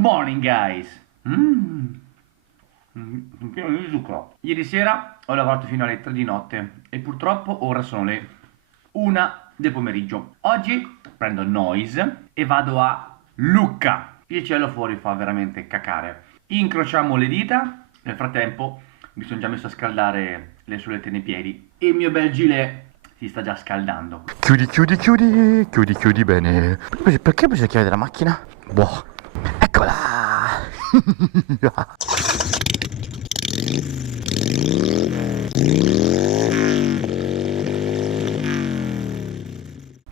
morning guys. Pieno di zucchero. Ieri sera ho lavorato fino alle 3 di notte e purtroppo ora sono le 1 del pomeriggio. Oggi prendo Noise e vado a Lucca. Il cielo fuori fa veramente cacare. Incrociamo le dita. Nel frattempo mi sono già messo a scaldare le solette nei piedi e il mio bel gilet si sta già scaldando. Chiudi bene. Perché bisogna chiudere la macchina? Boh. Eccola!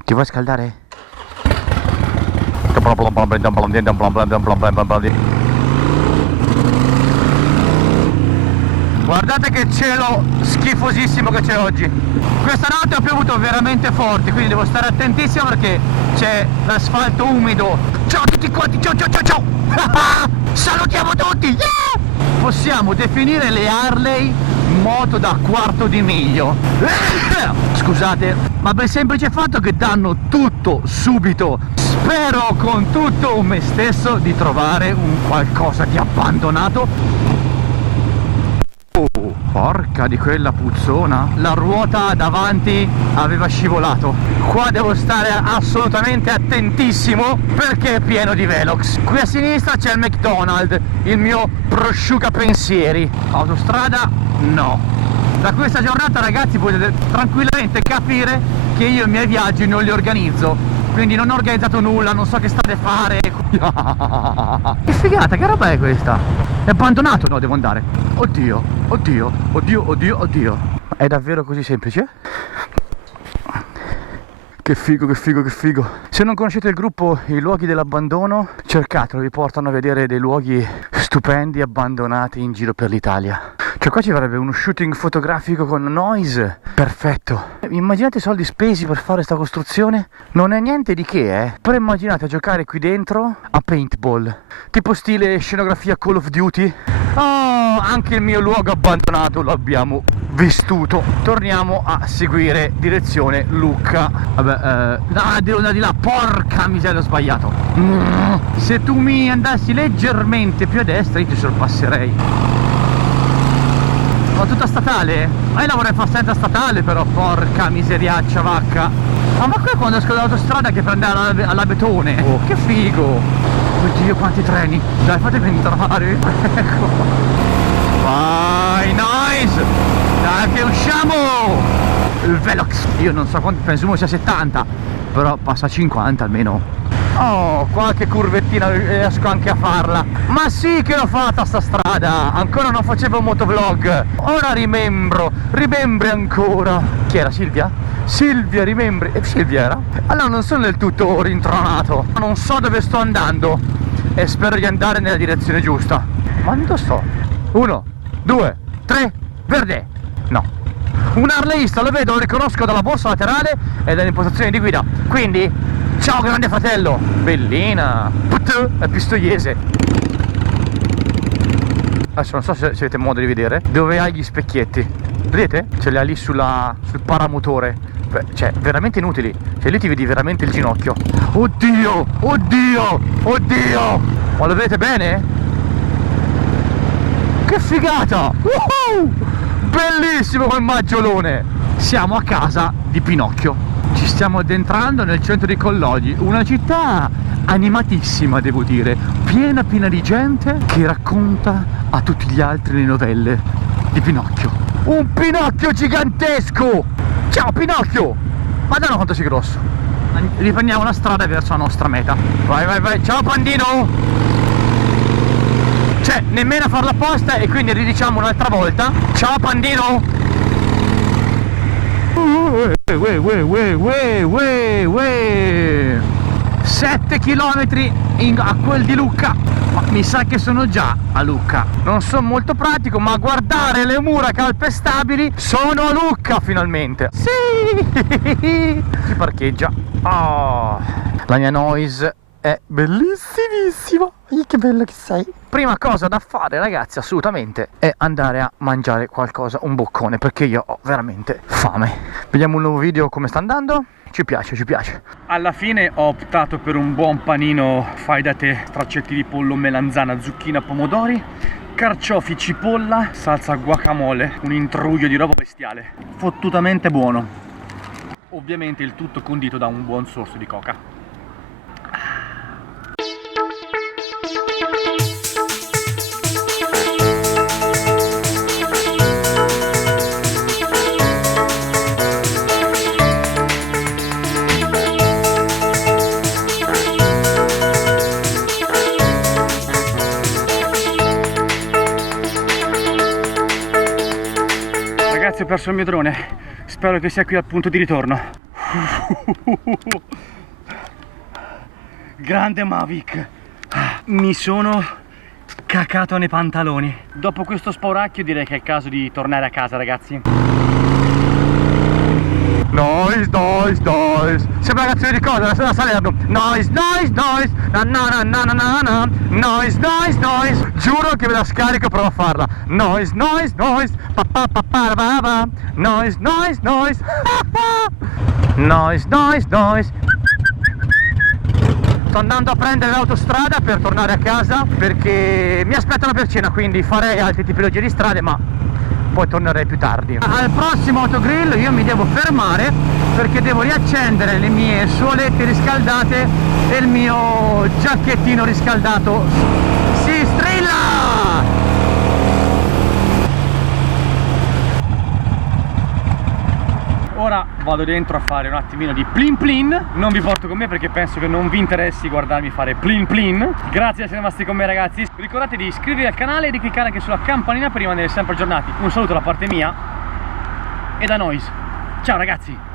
Ti vuoi scaldare? Guardate che cielo schifosissimo che c'è oggi. Questa notte ha piovuto veramente forte, quindi devo stare attentissimo perché c'è l'asfalto umido. Ciao a tutti quanti, ciao! Salutiamo tutti! Yeah! Possiamo definire le Harley moto da quarto di miglio. Scusate, ma per il semplice fatto che danno tutto subito. Spero con tutto me stesso di trovare un qualcosa di abbandonato. Oh, porca di quella puzzona. La ruota davanti aveva scivolato. Qua devo stare assolutamente attentissimo perché è pieno di Velox. Qui a sinistra c'è il McDonald's, il mio prosciuga pensieri. Autostrada no. Da questa giornata ragazzi potete tranquillamente capire che io i miei viaggi non li organizzo. Quindi non ho organizzato nulla, non so che state a fare. Che figata, che roba è questa? È abbandonato? No, devo andare. Oddio. È davvero così semplice? Che figo. Se non conoscete il gruppo I luoghi dell'abbandono, cercatelo, vi portano a vedere dei luoghi stupendi abbandonati in giro per l'Italia. Cioè qua ci vorrebbe uno shooting fotografico con Noise perfetto. Immaginate i soldi spesi per fare questa costruzione. Non è niente di che, però immaginate a giocare qui dentro a paintball, tipo stile scenografia Call of Duty. Oh, anche il mio luogo abbandonato lo abbiamo vestuto. Torniamo a seguire direzione Lucca. Vabbè, devo andare di là. Porca miseria, ho sbagliato. Se tu mi andassi leggermente più a destra io ti sorpasserei. Ma tutta statale? Ma io la vorrei fare senza statale però, porca miseriaccia vacca. Ma qui è quando esco dall'autostrada che prende all'Abetone. Oh, che figo. Oddio quanti treni. Dai, fatemi entrare. Ecco. Vai, nice. Dai che usciamo. Il Velox. Io non so quanto, presumo sia 70. Però passa 50 almeno. Oh, qualche curvettina riesco anche a farla. Ma sì che l'ho fatta sta strada. Ancora non facevo un motovlog. Ora rimembri ancora. Chi era, Silvia? Silvia, rimembri. Silvia era? Allora non sono del tutto rintronato. Non so dove sto andando e spero di andare nella direzione giusta. Ma dove sto? 1, 2, 3, verde. No. Un harleyista, lo vedo, lo riconosco dalla borsa laterale e dall'impostazione di guida. Quindi ciao grande fratello. Bellina. È pistoiese. Adesso non so se avete modo di vedere dove ha gli specchietti. Vedete? Ce li ha lì sul paramotore. Beh, cioè veramente inutili. Cioè lì ti vedi veramente il ginocchio. Oddio. Ma lo vedete bene? Che figata. Bellissimo quel maggiolone. Siamo a casa di Pinocchio. Ci stiamo addentrando nel centro di Collodi, una città animatissima devo dire, piena di gente che racconta a tutti gli altri le novelle di Pinocchio. Un Pinocchio gigantesco! Ciao Pinocchio! Madonna quanto sei grosso! Riprendiamo la strada verso la nostra meta. Vai! Ciao Pandino! Cioè, nemmeno a farla apposta e quindi ridiciamo un'altra volta. Ciao Pandino! 7 km a quel di Lucca. Ma mi sa che sono già a Lucca. Non sono molto pratico, ma guardare le mura calpestabili, sono a Lucca finalmente. Sì! Si parcheggia. Oh, la mia Noise è bellissimissima. Che bella che sei. Prima cosa da fare ragazzi assolutamente è andare a mangiare qualcosa, un boccone, perché io ho veramente fame. Vediamo un nuovo video come sta andando. ci piace, ci piace. Alla fine ho optato per un buon panino fai da te, straccetti di pollo, melanzana, zucchina, pomodori, carciofi, cipolla, salsa guacamole, un intruglio di roba bestiale, fottutamente buono. Ovviamente il tutto condito da un buon sorso di coca. Ragazzi, ho perso il mio drone, spero che sia qui al punto di ritorno. Grande Mavic, mi sono cacato nei pantaloni. Dopo questo spauracchio direi che è il caso di tornare a casa, ragazzi. Noise, noise, noise. Sembra una canzone di cosa? Da Salerno. Noise, noise, noise. Na na na na na na. Noise, noise, noise. Giuro che me la scarico e provo a farla. Noise, noise, noise. Pa pa pa pa pa pa. Noise, noise, noise. Noise, noise, noise. Sto andando a prendere l'autostrada per tornare a casa perché mi aspettano per cena, quindi farei altri tipologie di strade, ma poi tornerei più tardi. Al prossimo autogrill io mi devo fermare perché devo riaccendere le mie suolette riscaldate e il mio giacchettino riscaldato. Si strilla! Ora vado dentro a fare un attimino di plin plin. Non vi porto con me perché penso che non vi interessi guardarmi fare plin plin. Grazie di essere rimasti con me, ragazzi. Ricordate di iscrivervi al canale e di cliccare anche sulla campanina per rimanere sempre aggiornati. Un saluto da parte mia e da Noise. Ciao ragazzi.